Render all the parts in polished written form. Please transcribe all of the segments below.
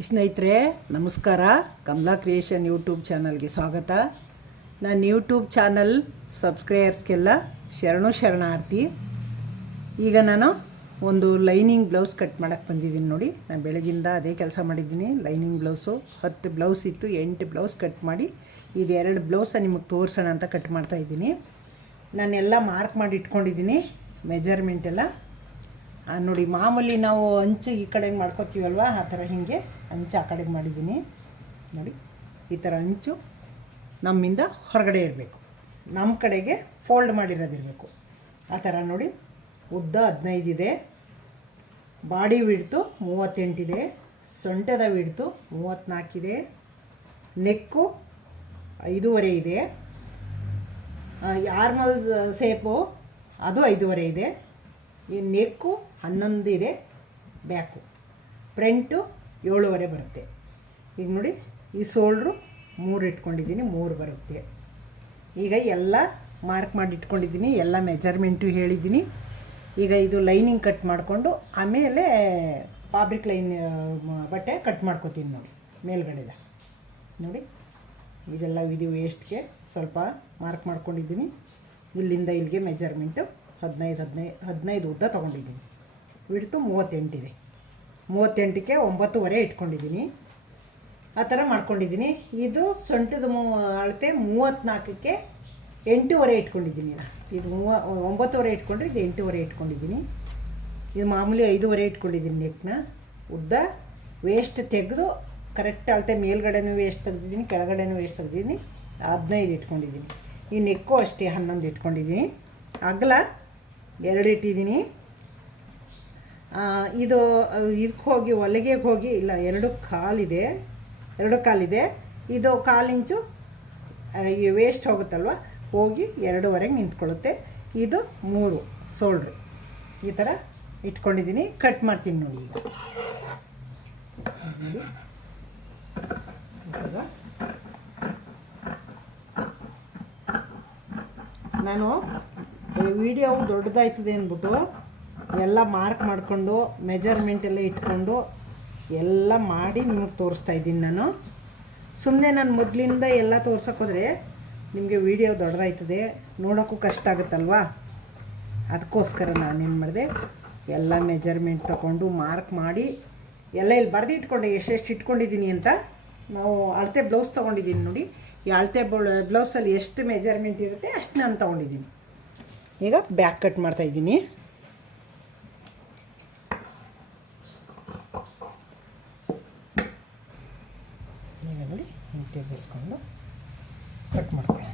Hi ಸ್ನೇಹಿತರೆ, ನಮಸ್ಕಾರ. Kamala creation YouTube ಚಾನಲ್ಗೆ ಸ್ವಾಗತ. ನನ್ನ ಯೂಟ್ಯೂಬ್ ಚಾನಲ್ ಸಬ್ಸ್ಕ್ರೈಬರ್ಸ್ಗೆಲ್ಲ ಶರಣಾರ್ಥಿ. ಈಗ ನಾನು ಒಂದು ಲೈನಿಂಗ್ ಬ್ಲೌಸ್ ಕಟ್ ಮಾಡೋಕ್ಕೆ ಬಂದಿದ್ದೀನಿ ನೋಡಿ. ನಾನು ಬೆಳಗಿಂದ ಅದೇ ಕೆಲಸ ಮಾಡಿದ್ದೀನಿ. ಲೈನಿಂಗ್ ಬ್ಲೌಸು 10 ಬ್ಲೌಸ್ ಇತ್ತು, 8 ಬ್ಲೌಸ್ ಕಟ್ ಮಾಡಿ ಇದು 2 ಬ್ಲೌಸ ನಿಮಗೆ ತೋರಿಸೋಣ ಅಂತ ಕಟ್ ಮಾಡ್ತಾಯಿದ್ದೀನಿ. ನಾನೆಲ್ಲ ಮಾರ್ಕ್ ಮಾಡಿ ಇಟ್ಕೊಂಡಿದ್ದೀನಿ, ಮೆಜರ್ಮೆಂಟ್ ಎಲ್ಲ ನೋಡಿ. ಮಾಮೂಲಿ ನಾವು ಅಂಚು ಈ ಕಡೆಗೆ ಮಾಡ್ಕೋತೀವಲ್ವ, ಆ ಥರ ಹೀಗೆ ಅಂಚು ಆ ಕಡೆಗೆ ಮಾಡಿದ್ದೀನಿ ನೋಡಿ. ಈ ಥರ ಅಂಚು ನಮ್ಮಿಂದ ಹೊರಗಡೆ ಇರಬೇಕು, ನಮ್ಮ ಕಡೆಗೆ ಫೋಲ್ಡ್ ಮಾಡಿರೋದಿರಬೇಕು. ಆ ಥರ ನೋಡಿ. ಉದ್ದ 15 ಇದೆ, ಬಾಡಿ ವಿಡ್ತು 38 ಇದೆ, ಸೊಂಟದ ವಿಡ್ತು 34 ಇದೆ, ನೆಕ್ಕು 5.5 ಇದೆ, ಆರ್ಮಲ್ ಸೇಪು ಅದು 5.5 ಇದೆ, ಈ ನೆಕ್ಕು 11 ಇದೆ, ಬ್ಯಾಕು ಫ್ರಂಟು 7.5 ಬರುತ್ತೆ. ಈಗ ನೋಡಿ, ಈ ಶೋಲ್ಡ್ರು 3 ಇಟ್ಕೊಂಡಿದ್ದೀನಿ, 3 ಬರುತ್ತೆ. ಈಗ ಎಲ್ಲ ಮಾರ್ಕ್ ಮಾಡಿ ಇಟ್ಕೊಂಡಿದ್ದೀನಿ, ಎಲ್ಲ ಮೆಜರ್ಮೆಂಟು ಹೇಳಿದ್ದೀನಿ. ಈಗ ಇದು ಲೈನಿಂಗ್ ಕಟ್ ಮಾಡಿಕೊಂಡು ಆಮೇಲೆ ಫ್ಯಾಬ್ರಿಕ್ ಲೈನ್ ಬಟ್ಟೆ ಕಟ್ ಮಾಡ್ಕೋತೀನಿ ನೋಡಿ. ಮೇಲ್ಗಡೆದ ನೋಡಿ, ಇದೆಲ್ಲ ಇದು ವೇಸ್ಟ್ಗೆ ಸ್ವಲ್ಪ ಮಾರ್ಕ್ ಮಾಡ್ಕೊಂಡಿದ್ದೀನಿ. ಇಲ್ಲಿಂದ ಇಲ್ಲಿಗೆ ಮೆಜರ್ಮೆಂಟು 15 ಉದ್ದ ತೊಗೊಂಡಿದ್ದೀನಿ. ವಿಡ್ತು 38 ಇದೆ, 38ಕ್ಕೆ 9.5 ಇಟ್ಕೊಂಡಿದ್ದೀನಿ. ಆ ಥರ ಮಾಡ್ಕೊಂಡಿದ್ದೀನಿ. ಇದು ಸೊಂಟದ ಅಳತೆ 34ಕ್ಕೆ 8.5 ಇಟ್ಕೊಂಡಿದ್ದೀನಿ. ಇದು 9.5 ಇಟ್ಕೊಂಡ್ರೆ ಇದು 8.5 ಇಟ್ಕೊಂಡಿದ್ದೀನಿ. ಇದು ಮಾಮೂಲಿ 5.5 ಇಟ್ಕೊಂಡಿದ್ದೀನಿ. ನೆಕ್ನ ಉದ್ದ ವೇಸ್ಟ್ ತೆಗೆದು ಕರೆಕ್ಟ್ ಅಳತೆ ಮೇಲ್ಗಡೆನೂ ವೇಸ್ಟ್ ತೆಗೆದಿದ್ದೀನಿ, ಕೆಳಗಡೆನೂ ವೇಸ್ಟ್ ತೆಗೆದಿದ್ದೀನಿ. 15 ಇಟ್ಕೊಂಡಿದ್ದೀನಿ. ಈ ನೆಕ್ಕು ಅಷ್ಟೇ 11 ಇಟ್ಕೊಂಡಿದ್ದೀನಿ. ಅಗಲ 2 ಇಟ್ಟಿದ್ದೀನಿ. ಇದು ಇದಕ್ಕೆ ಹೋಗಿ ಹೊಲಿಗೆಗೆ ಹೋಗಿ ಇಲ್ಲ 2 ಕಾಲಿದೆ, 2 ಕಾಲಿದೆ. ಇದು 1/4 ಇಂಚು ಈ ವೇಸ್ಟ್ ಹೋಗುತ್ತಲ್ವ, ಹೋಗಿ 2.5 ನಿಂತ್ಕೊಳ್ಳುತ್ತೆ. ಇದು 3 ಶೋಲ್ಡ್ರು ಈ ಥರ ಇಟ್ಕೊಂಡಿದ್ದೀನಿ. ಕಟ್ ಮಾಡ್ತೀನಿ ನೋಡಿ. ಈಗ ನಾನು ವಿಡಿಯೋ ದೊಡ್ಡದಾಯ್ತದೆ ಅಂದ್ಬಿಟ್ಟು ಎಲ್ಲ ಮಾರ್ಕ್ ಮಾಡಿಕೊಂಡು ಮೆಜರ್ಮೆಂಟ್ ಎಲ್ಲ ಇಟ್ಕೊಂಡು ಎಲ್ಲ ಮಾಡಿ ನಿಮಗೆ ತೋರಿಸ್ತಾ ಇದ್ದೀನಿ. ನಾನು ಸುಮ್ಮನೆ ನಾನು ಮೊದಲಿಂದ ಎಲ್ಲ ತೋರ್ಸೋಕ್ಕೋದ್ರೆ ನಿಮಗೆ ವಿಡಿಯೋ ದೊಡ್ಡದಾಯ್ತದೆ, ನೋಡೋಕ್ಕೂ ಕಷ್ಟ ಆಗುತ್ತಲ್ವಾ. ಅದಕ್ಕೋಸ್ಕರ ನಾನೇನು ಮಾಡಿದೆ, ಎಲ್ಲ ಮೆಜರ್ಮೆಂಟ್ ತೊಗೊಂಡು ಮಾರ್ಕ್ ಮಾಡಿ ಎಲ್ಲ ಇಲ್ಲಿ ಬರೆದು ಇಟ್ಕೊಂಡೆ ಎಷ್ಟೆಷ್ಟು ಇಟ್ಕೊಂಡಿದ್ದೀನಿ ಅಂತ. ನಾವು ಅಳತೆ ಬ್ಲೌಸ್ ತೊಗೊಂಡಿದ್ದೀನಿ ನೋಡಿ. ಈ ಅಳತೆ ಬ್ಲೌಸಲ್ಲಿ ಎಷ್ಟು ಮೆಜರ್ಮೆಂಟ್ ಇರುತ್ತೆ ಅಷ್ಟು ನಾನು ತೊಗೊಂಡಿದ್ದೀನಿ. ಈಗ ಬ್ಯಾಕ್ ಕಟ್ ಮಾಡ್ತಾಯಿದ್ದೀನಿ. ಈಗ ನೋಡಿ, ಹಿಂಗೆ ತೆಗೆಸ್ಕೊಂಡು ಕಟ್ ಮಾಡ್ಕೊಳ್ಳೋಣ.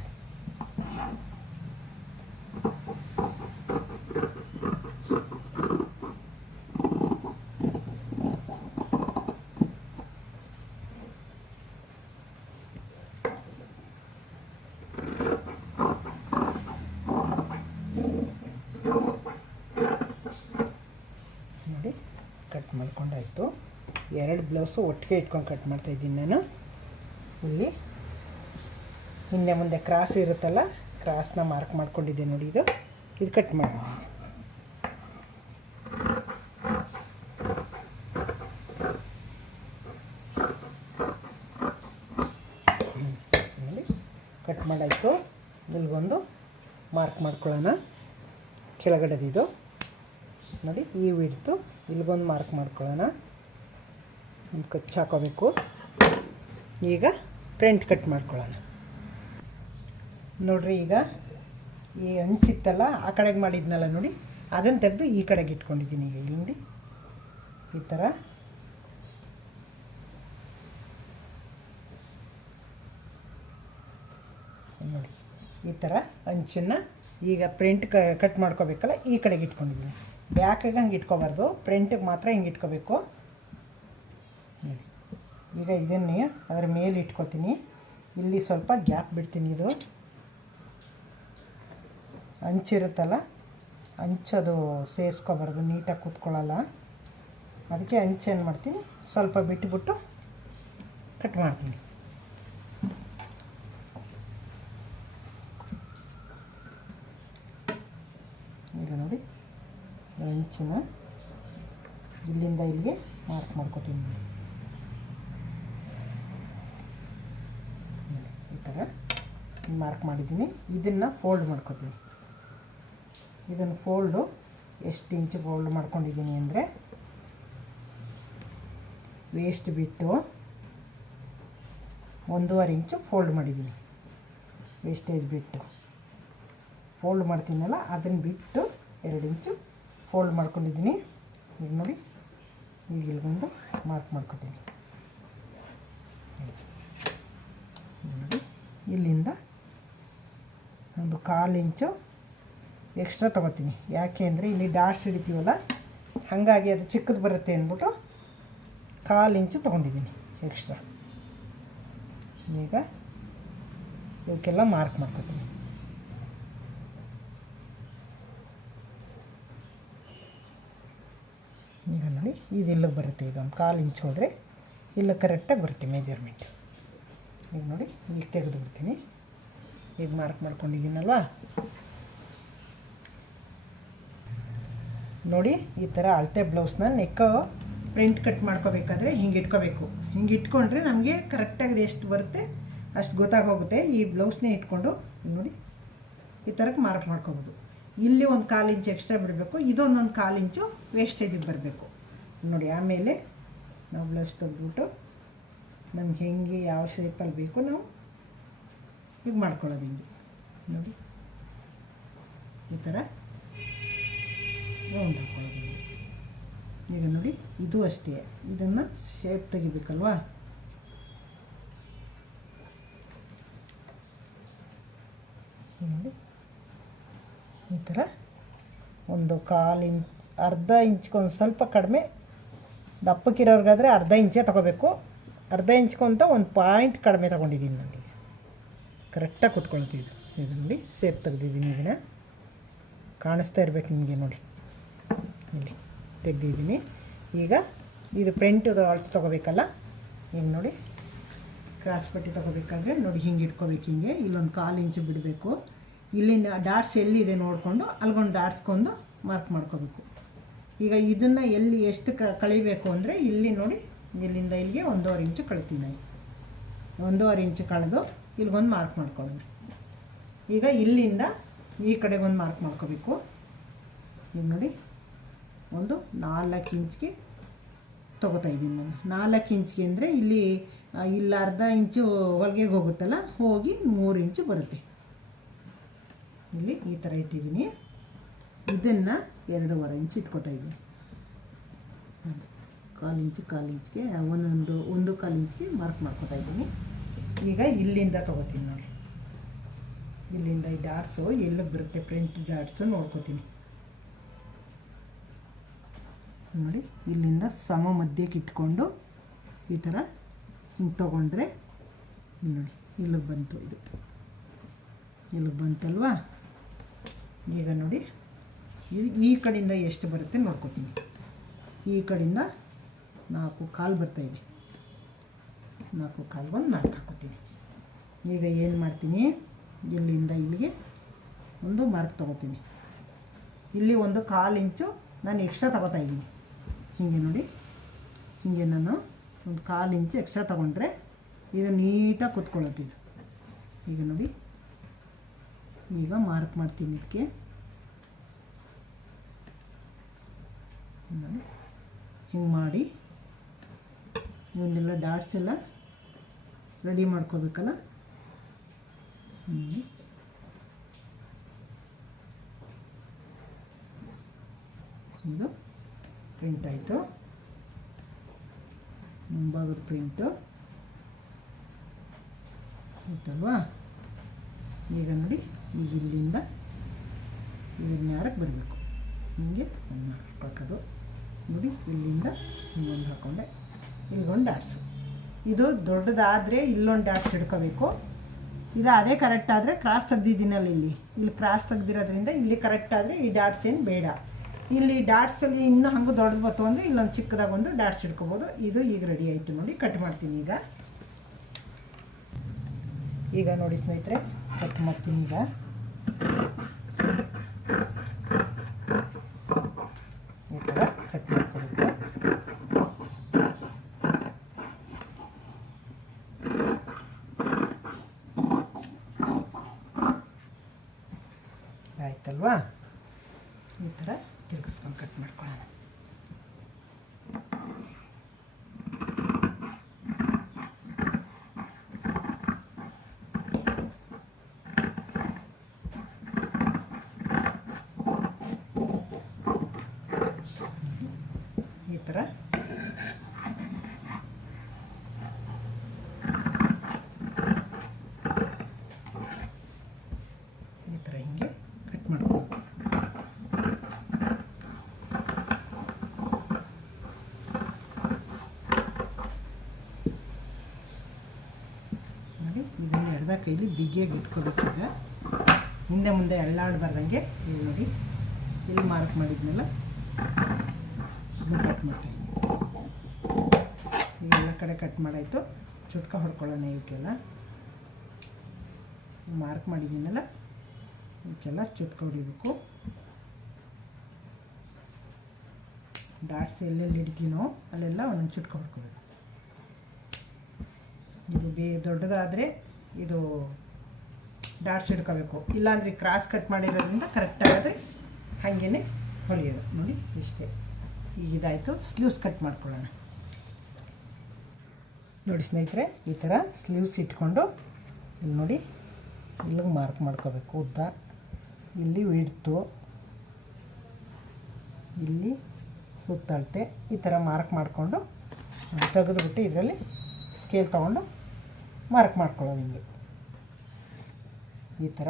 ನೋಡಿ, ಕಟ್ ಮಾಡ್ಕೊಂಡಾಯಿತು. 2 ಬ್ಲೌಸು ಒಟ್ಟಿಗೆ ಇಟ್ಕೊಂಡು ಕಟ್ ಮಾಡ್ತಾಯಿದ್ದೀನಿ ನಾನು. ಇಲ್ಲಿ ಹಿಂದೆ ಮುಂದೆ ಕ್ರಾಸ್ ಇರುತ್ತಲ್ಲ, ಕ್ರಾಸ್ನ ಮಾರ್ಕ್ ಮಾಡ್ಕೊಂಡಿದ್ದೆ ನೋಡಿ. ಇದು ಕಟ್ ಮಾಡೋಣ. ನೋಡಿ, ಕಟ್ ಮಾಡಾಯಿತು. ಇಲ್ಲಿಗೊಂದು ಮಾರ್ಕ್ ಮಾಡ್ಕೊಳ್ಳೋಣ. ಕೆಳಗಡೆದಿದು ನೋಡಿ, ಈ ವಿಡ್ತು ಇಲ್ಲಿಗೊಂದು ಮಾರ್ಕ್ ಮಾಡ್ಕೊಳ್ಳೋಣ. ಒಂದು ಕಚ್ಚಿ ಹಾಕೋಬೇಕು. ಈಗ ಫ್ರಂಟ್ ಕಟ್ ಮಾಡ್ಕೊಳ್ಳೋಣ ನೋಡ್ರಿ. ಈಗ ಈ ಅಂಚಿತ್ತಲ್ಲ, ಆ ಕಡೆಗೆ ಮಾಡಿದ್ನಲ್ಲ ನೋಡಿ, ಅದನ್ನು ತೆಗೆದು ಈ ಕಡೆಗೆ ಇಟ್ಕೊಂಡಿದ್ದೀನಿ. ಈಗ ಇಲ್ಲಿ ಈ ಥರ ನೋಡಿ, ಈ ಥರ ಅಂಚನ್ನು ಈಗ ಫ್ರಂಟ್ ಕಟ್ ಮಾಡ್ಕೋಬೇಕಲ್ಲ, ಈ ಕಡೆಗೆ ಇಟ್ಕೊಂಡಿದ್ದೀನಿ. ಬ್ಯಾಕಿಗೆ ಹಂಗೆ ಇಟ್ಕೋಬಾರ್ದು, ಫ್ರಂಟಿಗೆ ಮಾತ್ರ ಹಿಂಗೆ ಇಟ್ಕೋಬೇಕು. ಈಗ ಇದನ್ನೇ ಅದರ ಮೇಲೆ ಇಟ್ಕೋತೀನಿ. ಇಲ್ಲಿ ಸ್ವಲ್ಪ ಗ್ಯಾಪ್ ಬಿಡ್ತೀನಿ. ಇದು ಅಂಚಿರುತ್ತಲ್ಲ, ಅಂಚದು ಸೇರಿಸ್ಕೋಬಾರ್ದು, ನೀಟಾಗಿ ಕೂತ್ಕೊಳ್ಳಲ್ಲ. ಅದಕ್ಕೆ ಅಂಚೇನು ಮಾಡ್ತೀನಿ, ಸ್ವಲ್ಪ ಬಿಟ್ಟುಬಿಟ್ಟು ಕಟ್ ಮಾಡ್ತೀನಿ. ಈಗ ನೋಡಿ, ಅಂಚಿನ ಇಲ್ಲಿಂದ ಇಲ್ಲಿಗೆ ಮಾರ್ಕ್ ಮಾಡ್ಕೋತೀನಿ. ಥರ ಮಾರ್ಕ್ ಮಾಡಿದ್ದೀನಿ. ಇದನ್ನು ಫೋಲ್ಡ್ ಮಾಡ್ಕೊತೀನಿ. ಇದನ್ನು ಫೋಲ್ಡು ಎಷ್ಟು ಇಂಚು ಫೋಲ್ಡ್ ಮಾಡ್ಕೊಂಡಿದ್ದೀನಿ ಅಂದರೆ ವೇಸ್ಟ್ ಬಿಟ್ಟು 1.5 ಇಂಚು ಫೋಲ್ಡ್ ಮಾಡಿದ್ದೀನಿ. ವೇಸ್ಟೇಜ್ ಬಿಟ್ಟು ಫೋಲ್ಡ್ ಮಾಡ್ತೀನಲ್ಲ ಅದನ್ನು ಬಿಟ್ಟು 2 ಇಂಚು ಫೋಲ್ಡ್ ಮಾಡ್ಕೊಂಡಿದ್ದೀನಿ. ಈಗ ನೋಡಿ, ಈಗ ಇಲ್ಗೊಂಡು ಮಾರ್ಕ್ ಮಾಡ್ಕೊತೀನಿ. ನೋಡಿ, ಇಲ್ಲಿಂದ ಒಂದು 1/4 ಇಂಚು ಎಕ್ಸ್ಟ್ರಾ ತೊಗೋತೀನಿ. ಯಾಕೆ ಅಂದರೆ ಇಲ್ಲಿ ಡಾಟ್ಸ್ ಹಿಡಿತೀವಲ್ಲ, ಹಾಗಾಗಿ ಅದು ಚಿಕ್ಕದು ಬರುತ್ತೆ ಅಂದ್ಬಿಟ್ಟು 1/4 ಇಂಚು ತೊಗೊಂಡಿದ್ದೀನಿ ಎಕ್ಸ್ಟ್ರಾ. ಈಗ ಇವಕ್ಕೆಲ್ಲ ಮಾರ್ಕ್ ಮಾಡ್ಕೊತೀನಿ. ಈಗ ನೋಡಿ, ಇದು ಇಲ್ಲಿಗೆ ಬರುತ್ತೆ. ಇದೊಂದು 1/4 ಇಂಚ್ ಹೋದರೆ ಇಲ್ಲ ಕರೆಕ್ಟಾಗಿ ಬರುತ್ತೆ ಮೆಜರ್ಮೆಂಟ್. ಈಗ ನೋಡಿ, ಈಗ ತೆಗೆದು ಬಿಡ್ತೀನಿ. ಈಗ ಮಾರ್ಕ್ ಮಾಡ್ಕೊಂಡಿದ್ದೀನಲ್ವಾ, ನೋಡಿ ಈ ಥರ ಅಳತೆ ಬ್ಲೌಸ್ನ ನೆಕ್ ಪ್ರಿಂಟ್ ಕಟ್ ಮಾಡ್ಕೋಬೇಕಾದ್ರೆ ಹಿಂಗೆ ಇಟ್ಕೋಬೇಕು. ಹಿಂಗೆ ಇಟ್ಕೊಂಡ್ರೆ ನಮಗೆ ಕರೆಕ್ಟಾಗಿ ಎಷ್ಟು ಬರುತ್ತೆ ಅಷ್ಟು ಗೊತ್ತಾಗೋಗುತ್ತೆ. ಈ ಬ್ಲೌಸ್ನೇ ಇಟ್ಕೊಂಡು ನೋಡಿ ಈ ಥರಕ್ಕೆ ಮಾರ್ಕ್ ಮಾಡ್ಕೋಬೋದು. ಇಲ್ಲಿ ಒಂದು 1/4 ಇಂಚು ಎಕ್ಸ್ಟ್ರಾ ಬಿಡಬೇಕು, ಇದೊಂದೊಂದು 1/4 ಇಂಚು ವೇಸ್ಟೇಜಿಗೆ ಬರಬೇಕು ನೋಡಿ. ಆಮೇಲೆ ನಾವು ಬ್ಲೌಸ್ ತೆಗೆದ್ಬಿಟ್ಟು ನಮ್ಗೆ ಹೆಂಗೆ ಯಾವ ಶೇಪಲ್ಲಿ ಬೇಕು ನಾವು ಈಗ ಮಾಡ್ಕೊಳ್ಳೋದು. ಹಿಂಗೆ ನೋಡಿ ಈ ಥರ ರೌಂಡ್ ಹಾಕ್ಕೊಳ್ಳೋದು. ಈಗ ನೋಡಿ, ಇದು ಅಷ್ಟೇ, ಇದನ್ನು ಶೇಪ್ ತೆಗಿಬೇಕಲ್ವಾ. ನೋಡಿ ಈ ಥರ ಒಂದು 1/4 ಇಂಚ್, ಅರ್ಧ ಇಂಚ್ಗೊಂದು ಸ್ವಲ್ಪ ಕಡಿಮೆ ದಪ್ಪಕ್ಕಿರೋರ್ಗಾದರೆ ಅರ್ಧ ಇಂಚೇ ತೊಗೋಬೇಕು. ಅರ್ಧ ಇಂಚ್ಕೊಂತ ಒಂದು ಪಾಯಿಂಟ್ ಕಡಿಮೆ ತೊಗೊಂಡಿದ್ದೀನಿ. ನನಗೆ ಕರೆಕ್ಟಾಗಿ ಕೂತ್ಕೊಳ್ತೀವಿ. ಇದು ನೋಡಿ ಶೇಪ್ ತೆಗೆದಿದ್ದೀನಿ. ಇದನ್ನು ಕಾಣಿಸ್ತಾ ಇರಬೇಕು ನಿಮಗೆ. ನೋಡಿ ಇಲ್ಲಿ ತೆಗೆದಿದ್ದೀನಿ. ಈಗ ಇದು ಪ್ರಿಂಟದು ಅಳತೆ ತೊಗೋಬೇಕಲ್ಲ. ಈಗ ನೋಡಿ, ಕ್ರಾಸ್ ಪಟ್ಟಿ ತೊಗೋಬೇಕಾದ್ರೆ ನೋಡಿ ಹಿಂಗೆ ಇಟ್ಕೋಬೇಕು. ಹಿಂಗೆ ಇಲ್ಲೊಂದು 1/4 ಇಂಚು ಬಿಡಬೇಕು. ಇಲ್ಲಿನ ಡಾಟ್ಸ್ ಎಲ್ಲಿದೆ ನೋಡಿಕೊಂಡು ಅಲ್ಗೊಂದು ಡಾಟ್ಸ್ಕೊಂಡು ಮಾರ್ಕ್ ಮಾಡ್ಕೋಬೇಕು. ಈಗ ಇದನ್ನು ಎಲ್ಲಿ ಎಷ್ಟು ಕಳಿಬೇಕು ಅಂದರೆ ಇಲ್ಲಿ ನೋಡಿ, ಇಲ್ಲಿಂದ ಇಲ್ಲಿಗೆ 1.5 ಇಂಚು ಕಳಿತೀನಿ. 1.5 ಇಂಚು ಕಳೆದು ಇಲ್ಲಿಗೊಂದು ಮಾರ್ಕ್ ಮಾಡ್ಕೊಳ್ಳೋದು. ಈಗ ಇಲ್ಲಿಂದ ಈ ಕಡೆಗೊಂದು ಮಾರ್ಕ್ ಮಾಡ್ಕೋಬೇಕು. ಈಗ ನೋಡಿ, ಒಂದು 4 ಇಂಚ್ಗೆ ತೊಗೋತಾ ಇದ್ದೀನಿ ನಾನು. 4 ಇಂಚ್ಗೆ ಅಂದರೆ ಇಲ್ಲಿ ಅರ್ಧ ಇಂಚು ಹೊಲಿಗೆಗೆ ಹೋಗುತ್ತಲ್ಲ, ಹೋಗಿ 3 ಇಂಚು ಬರುತ್ತೆ. ಇಲ್ಲಿ ಈ ಥರ ಇಟ್ಟಿದ್ದೀನಿ. ಇದನ್ನು 2.5 ಇಂಚು ಇಟ್ಕೋತಾ ಇದ್ದೀನಿ. 1/4 ಇಂಚ್ಗೆ 1/4 ಇಂಚ್ಗೆ ಮಾರ್ಕ್ ಮಾಡ್ಕೋತಾ ಇದ್ದೀನಿ. ಈಗ ಇಲ್ಲಿಂದ ತೊಗೋತೀನಿ ನೋಡಿ. ಇಲ್ಲಿಂದ ಈ ಡಾಟ್ಸು ಎಲ್ಲಿಗೆ ಬರುತ್ತೆ ಪ್ರಿಂಟ್ ಡಾಟ್ಸು ನೋಡ್ಕೋತೀನಿ. ನೋಡಿ, ಇಲ್ಲಿಂದ ಸಮ ಮಧ್ಯಕ್ಕೆ ಇಟ್ಕೊಂಡು ಈ ಥರ ಹಿಂಗೆ ತೊಗೊಂಡ್ರೆ ನೋಡಿ ಇಲ್ಲಿಗೆ ಬಂತು. ಇದು ಇಲ್ಲಿಗೆ ಬಂತಲ್ವಾ. ಈಗ ನೋಡಿ, ಈ ಕಡೆಯಿಂದ ಎಷ್ಟು ಬರುತ್ತೆ ನೋಡ್ಕೋತೀನಿ. ಈ ಕಡೆಯಿಂದ 4/4 ಬರ್ತಾಯಿದೆ. 4/4 ಒಂದು ಮಾರ್ಕ್ ಹಾಕೋತೀನಿ. ಈಗ ಏನು ಮಾಡ್ತೀನಿ, ಇಲ್ಲಿಂದ ಇಲ್ಲಿಗೆ ಒಂದು ಮಾರ್ಕ್ ತೊಗೋತೀನಿ. ಇಲ್ಲಿ ಒಂದು 1/4 ಇಂಚು ನಾನು ಎಕ್ಸ್ಟ್ರಾ ತೊಗೋತಾ ಇದ್ದೀನಿ. ಹೀಗೆ ನೋಡಿ, ಹೀಗೆ ನಾನು ಒಂದು 1/4 ಇಂಚು ಎಕ್ಸ್ಟ್ರಾ ತೊಗೊಂಡ್ರೆ ಇದು ನೀಟಾಗಿ ಕೂತ್ಕೊಳ್ಳುತ್ತಿದ್ದು. ಈಗ ನೋಡಿ, ಈಗ ಮಾರ್ಕ್ ಮಾಡ್ತೀನಿ. ಇದಕ್ಕೆ ನೋಡಿ ಹಿಂಗೆ ಮಾಡಿ ಇವನ್ನೆಲ್ಲ ಡಾಟ್ಸ್ ಎಲ್ಲ ರೆಡಿ ಮಾಡ್ಕೋಬೇಕಲ್ಲ. ಇದು ಪ್ರಿಂಟ್ ಆಯಿತು, ಮುಂಭಾಗದ ಪ್ರಿಂಟು ಆಯ್ತಲ್ವಾ. ಈಗ ನೋಡಿ, ಈಗ ಇಲ್ಲಿಂದ ಇದನ್ನ ಯಾರಕ್ಕೆ ಬರಬೇಕು, ಹಿಂಗೆ ಒಂದು ಹಾಕೋದು ನೋಡಿ. ಇಲ್ಲಿಂದ ಹಿಂಗೊಂದು ಹಾಕ್ಕೊಂಡೆ, ಇಲ್ಲೊಂದು ಡಾಟ್ಸು. ಇದು ದೊಡ್ಡದಾದರೆ ಇಲ್ಲೊಂದು ಡಾಟ್ಸ್ ಹಿಡ್ಕೋಬೇಕು. ಇದು ಅದೇ ಕರೆಕ್ಟ್ ಆದರೆ ಕ್ರಾಸ್ ತೆಗ್ದಿದ್ದೀನಲ್ಲ, ಇಲ್ಲಿ ಕ್ರಾಸ್ ತೆಗ್ದಿರೋದ್ರಿಂದ ಇಲ್ಲಿ ಕರೆಕ್ಟ್ ಆದರೆ ಈ ಡಾಟ್ಸ್ ಏನು ಬೇಡ. ಇಲ್ಲಿ ಡಾಟ್ಸಲ್ಲಿ ಇನ್ನೂ ಹಂಗೆ ದೊಡ್ಡದು ಬತ್ತು ಅಂದರೆ ಇಲ್ಲೊಂದು ಚಿಕ್ಕದಾಗ ಒಂದು ಡಾಟ್ಸ್ ಹಿಡ್ಕೋಬೋದು. ಇದು ಈಗ ರೆಡಿ ಆಯಿತು ನೋಡಿ, ಕಟ್ ಮಾಡ್ತೀನಿ. ಈಗ ನೋಡಿ ಸ್ನೇಹಿತರೆ, ಕಟ್ ಮಾಡ್ತೀನಿ. ಈಗ ಈ ಥರ ಕಟ್ ಮಾಡ್ಕೊಬೇಕು. ಆಯ್ತಲ್ವಾ. ಈ ಥರ ತಿರುಗಿಸ್ಕೊಂಡು ಕಟ್ ಮಾಡ್ಕೊಳ್ಳೋಣ. ಈ ಥರ ಹಿಂಗೆ ಕಟ್ ಮಾಡ್ಕೊಳ್ಳೋದು. ನೋಡಿ, ಇದನ್ನು ಎಡ್ದ ಕೈಲಿ ಬಿಗಿಯಾಗಿ ಇಟ್ಕೋಬೇಕೀಗ. ಹಿಂದೆ ಮುಂದೆ ಎಳ್ಳಾಡಬಾರ್ದಂಗೆ. ಇಲ್ಲಿ ನೋಡಿ, ಇಲ್ಲಿ ಮಾರ್ಕ್ ಮಾಡಿದ್ಮೇಲೆ ಇದನ್ನು ಕಟ್ ಮಾಡ್ತಾಯಿದ್ದೀನಿ. ಎಲ್ಲ ಕಡೆ ಕಟ್ ಮಾಡಾಯಿತು. ಚುಟ್ಕ ಹೊಡ್ಕೊಳ್ಳೋಣ. ಇವಕ್ಕೆಲ್ಲ ಮಾರ್ಕ್ ಮಾಡಿದ್ದೀನಲ್ಲ, ಇವಕ್ಕೆಲ್ಲ ಚುಟ್ಕ ಹೊಡಿಬೇಕು. ಡಾಟ್ಸ್ ಎಲ್ಲೆಲ್ಲಿ ಹಿಡಿತೀನೋ ಅಲ್ಲೆಲ್ಲ ಒಂದೊಂದು ಚುಟ್ಕ ಹೊಡ್ಕೋಬೇಕು. ಇದು ದೊಡ್ಡದಾದರೆ ಇದು ಡಾಟ್ಸ್ ಹಿಡ್ಕೋಬೇಕು. ಇಲ್ಲಾಂದರೆ ಕ್ರಾಸ್ ಕಟ್ ಮಾಡಿರೋದ್ರಿಂದ ಕರೆಕ್ಟಾಗಾದರೆ ಹಾಗೇ ಹೊಲಿಯೋದು. ನೋಡಿ, ಇಷ್ಟೇ. ಈಗ ಇದಾಯಿತು. ಸ್ಲೀವ್ಸ್ ಕಟ್ ಮಾಡ್ಕೊಳ್ಳೋಣ. ನೋಡಿ ಸ್ನೇಹಿತರೆ, ಈ ಥರ ಸ್ಲೀವ್ಸ್ ಇಟ್ಕೊಂಡು ಇಲ್ಲಿ ನೋಡಿ, ಇಲ್ಲಿಗೆ ಮಾರ್ಕ್ ಮಾಡ್ಕೋಬೇಕು. ಉದ್ದ ಇಲ್ಲಿ ವಿಡ್ತು, ಇಲ್ಲಿ ಸುತ್ತಳತೆ ಈ ಥರ ಮಾರ್ಕ್ ಮಾಡಿಕೊಂಡು ತೆಗೆದುಬಿಟ್ಟು ಇದರಲ್ಲಿ ಸ್ಕೇಲ್ ತೊಗೊಂಡು ಮಾರ್ಕ್ ಮಾಡ್ಕೊಳ್ಳೋದು. ಹಿಂಗೆ ಈ ಥರ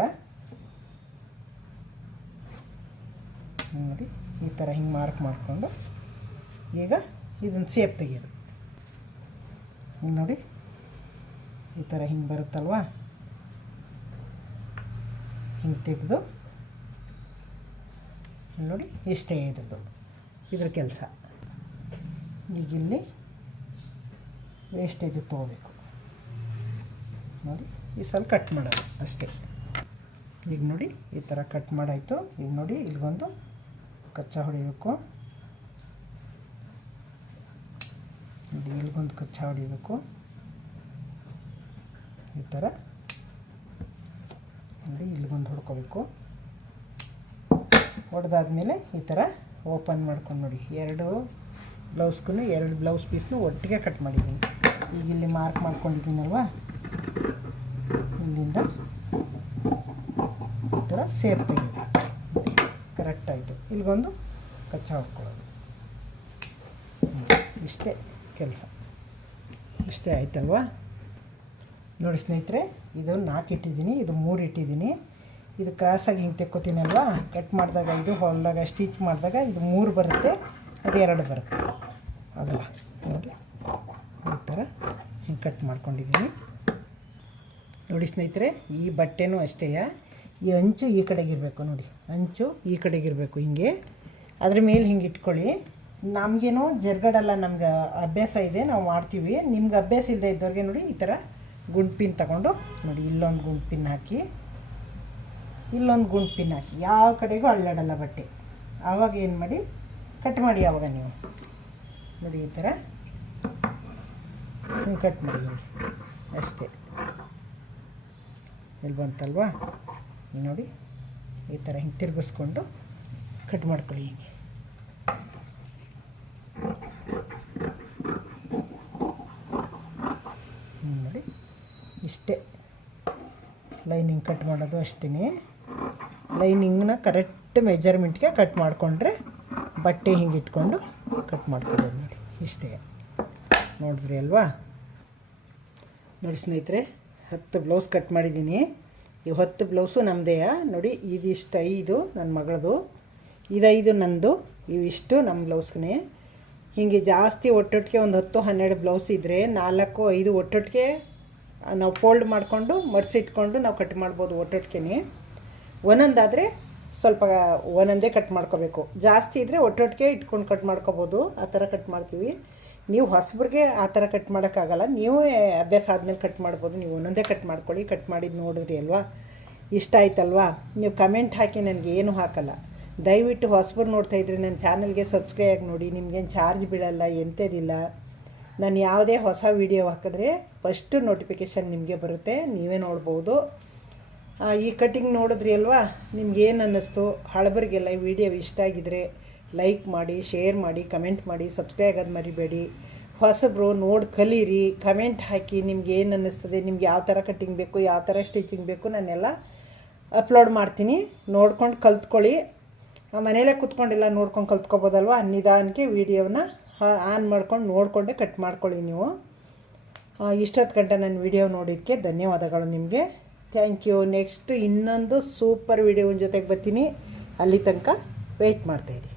ನೋಡಿ, ಈ ಥರ ಹಿಂಗೆ ಮಾರ್ಕ್ ಮಾಡಿಕೊಂಡು ಈಗ ಇದನ್ನು ಸೇಪ್ ತೆಗೆಯೋದು. ಹಿಂಗೆ ನೋಡಿ, ಈ ಥರ ಹಿಂಗೆ ಬರುತ್ತಲ್ವಾ, ಹಿಂಗೆ ತೆಗೆದು ನೋಡಿ, ಇಷ್ಟೇ ಇದ್ರ ಕೆಲಸ. ಈಗ ಇಲ್ಲಿ ವೇಸ್ಟೇಜ್ ತೊಗೋಬೇಕು. ನೋಡಿ, ಈ ಸಲ ಕಟ್ ಮಾಡೋದು ಅಷ್ಟೇ. ಈಗ ನೋಡಿ, ಈ ಥರ ಕಟ್ ಮಾಡಾಯಿತು. ಈಗ ನೋಡಿ, ಇಲ್ಲಿಗೊಂದು ಕಚ್ಚಾ ಹೊಡಿಬೇಕು. ನೋಡಿ, ಇಲ್ಲಿಗೊಂದು ಕಚ್ಚಾ ಹೊಡಿಬೇಕು. ಈ ಥರ ನೋಡಿ, ಇಲ್ಲಿಗೊಂದು ಹೊಡ್ಕೋಬೇಕು. ಹೊಡೆದಾದ್ಮೇಲೆ ಈ ಥರ ಓಪನ್ ಮಾಡ್ಕೊಂಡು ನೋಡಿ, ಎರಡು ಬ್ಲೌಸ್ ಪೀಸ್ನು ಒಟ್ಟಿಗೆ ಕಟ್ ಮಾಡಿದ್ದೀನಿ. ಈಗ ಇಲ್ಲಿ ಮಾರ್ಕ್ ಮಾಡ್ಕೊಂಡಿದ್ದೀನಲ್ವ, ಇಲ್ಲಿಂದ ಈ ಥರ ಸೇಪ್ ತೆಗೆದು ಕರೆಕ್ಟಾಯಿತು. ಇಲ್ಲಿಗೊಂದು ಕಚ್ಚಾ ಹೊಡ್ಕೊಳ್ಳೋದು. ಇಷ್ಟೇ ಕೆಲಸ. ಇಷ್ಟೇ ಆಯ್ತಲ್ವಾ. ನೋಡಿ ಸ್ನೇಹಿತರೆ, ಇದು 4 ಇಟ್ಟಿದ್ದೀನಿ, ಇದು 3 ಇಟ್ಟಿದ್ದೀನಿ. ಇದು ಕ್ರಾಸಾಗಿ ಹಿಂಗೆ ತೆಕ್ಕೋತೀನಲ್ವ, ಕಟ್ ಮಾಡಿದಾಗ ಇದು ಹೊಲ್ದಾಗ ಸ್ಟಿಚ್ ಮಾಡಿದಾಗ ಇದು 3 ಬರುತ್ತೆ, ಅದು 2 ಬರುತ್ತೆ. ಅಲ್ಲ ನೋಡಿ, ಈ ಥರ ಹಿಂಗೆ ಕಟ್ ಮಾಡ್ಕೊಂಡಿದ್ದೀನಿ. ನೋಡಿ ಸ್ನೇಹಿತರೆ, ಈ ಬಟ್ಟೆನೂ ಅಷ್ಟೇ. ಈ ಅಂಚು ಈ ಕಡೆಗಿರಬೇಕು. ನೋಡಿ, ಅಂಚು ಈ ಕಡೆಗಿರಬೇಕು. ಹಿಂಗೆ ಅದ್ರ ಮೇಲೆ ಹಿಂಗೆ ಇಟ್ಕೊಳ್ಳಿ. ನಮಗೇನೋ ಜರ್ಗಡಲ್ಲ, ನಮ್ಗೆ ಅಭ್ಯಾಸ ಇದೆ, ನಾವು ಮಾಡ್ತೀವಿ. ನಿಮ್ಗೆ ಅಭ್ಯಾಸ ಇಲ್ಲದೆ ಇದ್ದವ್ರಿಗೆ ನೋಡಿ, ಈ ಥರ ಗುಂಡು ಪಿನ್ ತಗೊಂಡು ನೋಡಿ, ಇಲ್ಲೊಂದು ಗುಂಡು ಪಿನ್ ಹಾಕಿ, ಇಲ್ಲೊಂದು ಗುಂಡು ಪಿನ್ ಹಾಕಿ, ಯಾವ ಕಡೆಗೂ ಅಳ್ಳಾಡಲ್ಲ ಬಟ್ಟೆ. ಆವಾಗ ಏನು ಮಾಡಿ, ಕಟ್ ಮಾಡಿ. ಆವಾಗ ನೀವು ನೋಡಿ, ಈ ಥರ ಹಿಂಗೆ ಕಟ್ ಮಾಡಿ ಅಷ್ಟೇ. ಇಲ್ಲಿ ಬಂತಲ್ವಾ, ನೋಡಿ, ಈ ಥರ ಹಿಂಗೆ ತಿರುಗಿಸ್ಕೊಂಡು ಕಟ್ ಮಾಡ್ಕೊಳ್ಳಿ. ಹೀಗೆ ನೋಡಿ, ಇಷ್ಟೇ. ಲೈನಿಂಗ್ ಕಟ್ ಮಾಡೋದು ಅಷ್ಟೇ. ಲೈನಿಂಗ್ನ ಕರೆಕ್ಟ್ ಮೆಜರ್ಮೆಂಟ್ಗೆ ಕಟ್ ಮಾಡಿಕೊಂಡ್ರೆ ಬಟ್ಟೆ ಹಿಂಗೆ ಇಟ್ಕೊಂಡು ಕಟ್ ಮಾಡ್ಕೊಳ್ಳೋದು. ನೋಡಿ, ಇಷ್ಟೇ. ನೋಡಿದ್ರಿ ಅಲ್ವಾ. ನೋಡಿ ಸ್ನೇಹಿತರೆ, 10 ಬ್ಲೌಸ್ ಕಟ್ ಮಾಡಿದ್ದೀನಿ. ಈ 10 ಬ್ಲೌಸು ನಮ್ಮದೇ. ನೋಡಿ, ಇದಿಷ್ಟು 5 ನನ್ನ ಮಗಳದು, ಇದು 5 ನಂದು, ಇವಿಷ್ಟು ನಮ್ಮ ಬ್ಲೌಸ್ಗೆ. ಹೀಗೆ ಜಾಸ್ತಿ ಒಟ್ಟೊಟ್ಟಿಗೆ ಒಂದು 10-12 ಬ್ಲೌಸ್ ಇದ್ದರೆ 4-5 ಒಟ್ಟೊಟ್ಟಿಗೆ ನಾವು ಫೋಲ್ಡ್ ಮಾಡಿಕೊಂಡು ಮಡಿಸಿಟ್ಕೊಂಡು ನಾವು ಕಟ್ ಮಾಡ್ಬೋದು. ಒಟ್ಟೊಟ್ಟಿಗೆ ಒಂದೊಂದಾದರೆ ಸ್ವಲ್ಪ ಒಂದೊಂದೇ ಕಟ್ ಮಾಡ್ಕೋಬೇಕು. ಜಾಸ್ತಿ ಇದ್ದರೆ ಒಟ್ಟೊಟ್ಟಿಗೆ ಇಟ್ಕೊಂಡು ಕಟ್ ಮಾಡ್ಕೋಬೋದು. ಆ ಥರ ಕಟ್ ಮಾಡ್ತೀವಿ. ನೀವು ಹೊಸಬ್ರಿಗೆ ಆ ಥರ ಕಟ್ ಮಾಡೋಕ್ಕಾಗಲ್ಲ. ನೀವು ಅಭ್ಯಾಸ ಆದಮೇಲೆ ಕಟ್ ಮಾಡ್ಬೋದು. ನೀವು ಒಂದೊಂದೇ ಕಟ್ ಮಾಡ್ಕೊಳ್ಳಿ. ಕಟ್ ಮಾಡಿದ್ದು ನೋಡಿದ್ರಿ ಅಲ್ವಾ, ಇಷ್ಟ ಆಯ್ತಲ್ವಾ. ನೀವು ಕಮೆಂಟ್ ಹಾಕಿ, ನನಗೆ ಏನೂ ಹಾಕಲ್ಲ. ದಯವಿಟ್ಟು ಹೊಸಬ್ರು ನೋಡ್ತಾಯಿದ್ರೆ ನನ್ನ ಚಾನಲ್ಗೆ ಸಬ್ಸ್ಕ್ರೈಬ್ ಆಗಿ ನೋಡಿ. ನಿಮಗೇನು ಚಾರ್ಜ್ ಬೀಳಲ್ಲ, ಎಂಥದಿಲ್ಲ. ನಾನು ಯಾವುದೇ ಹೊಸ ವೀಡಿಯೋ ಹಾಕಿದ್ರೆ ಫಸ್ಟು ನೋಟಿಫಿಕೇಷನ್ ನಿಮಗೆ ಬರುತ್ತೆ, ನೀವೇ ನೋಡ್ಬೋದು. ಈ ಕಟಿಂಗ್ ನೋಡಿದ್ರಿ ಅಲ್ವಾ, ನಿಮ್ಗೇನು ಅನ್ನಿಸ್ತು? ಹಳಬರಿಗೆಲ್ಲ ಈ ವಿಡಿಯೋ ಇಷ್ಟ ಆಗಿದ್ರೆ ಲೈಕ್ ಮಾಡಿ, ಶೇರ್ ಮಾಡಿ, ಕಮೆಂಟ್ ಮಾಡಿ, ಸಬ್ಸ್ಕ್ರೈಬ್ ಆಗೋದು ಮರಿಬೇಡಿ. ಹೊಸಬ್ರು ನೋಡಿ ಕಲೀರಿ, ಕಮೆಂಟ್ ಹಾಕಿ ನಿಮ್ಗೆ ಏನು ಅನ್ನಿಸ್ತದೆ, ನಿಮ್ಗೆ ಯಾವ ಥರ ಕಟ್ಟಿಂಗ್ ಬೇಕು, ಯಾವ ಥರ ಸ್ಟಿಚಿಂಗ್ ಬೇಕು, ನಾನೆಲ್ಲ ಅಪ್ಲೋಡ್ ಮಾಡ್ತೀನಿ. ನೋಡ್ಕೊಂಡು ಕಲ್ತ್ಕೊಳ್ಳಿ. ಮನೇಲೇ ಕೂತ್ಕೊಂಡಿಲ್ಲ, ನೋಡ್ಕೊಂಡು ಕಲ್ತ್ಕೊಬೋದಲ್ವ. ನಿಧಾನಕ್ಕೆ ವೀಡಿಯೋನ ಆನ್ ಮಾಡ್ಕೊಂಡು ನೋಡಿಕೊಂಡೆ ಕಟ್ ಮಾಡ್ಕೊಳ್ಳಿ ನೀವು. ಇಷ್ಟೊತ್ತು ಗಂಟೆ ನನ್ನ ವಿಡಿಯೋ ನೋಡಿದ್ದಕ್ಕೆ ಧನ್ಯವಾದಗಳು ನಿಮಗೆ. Thank you. ನೆಕ್ಸ್ಟ್ ಇನ್ನೊಂದು ಸೂಪರ್ ವಿಡಿಯೋನ ಜೊತೆಗೆ ಬರ್ತೀನಿ. ಅಲ್ಲಿ ತನಕ ವೆಯ್ಟ್ ಮಾಡ್ತಾಯಿರಿ.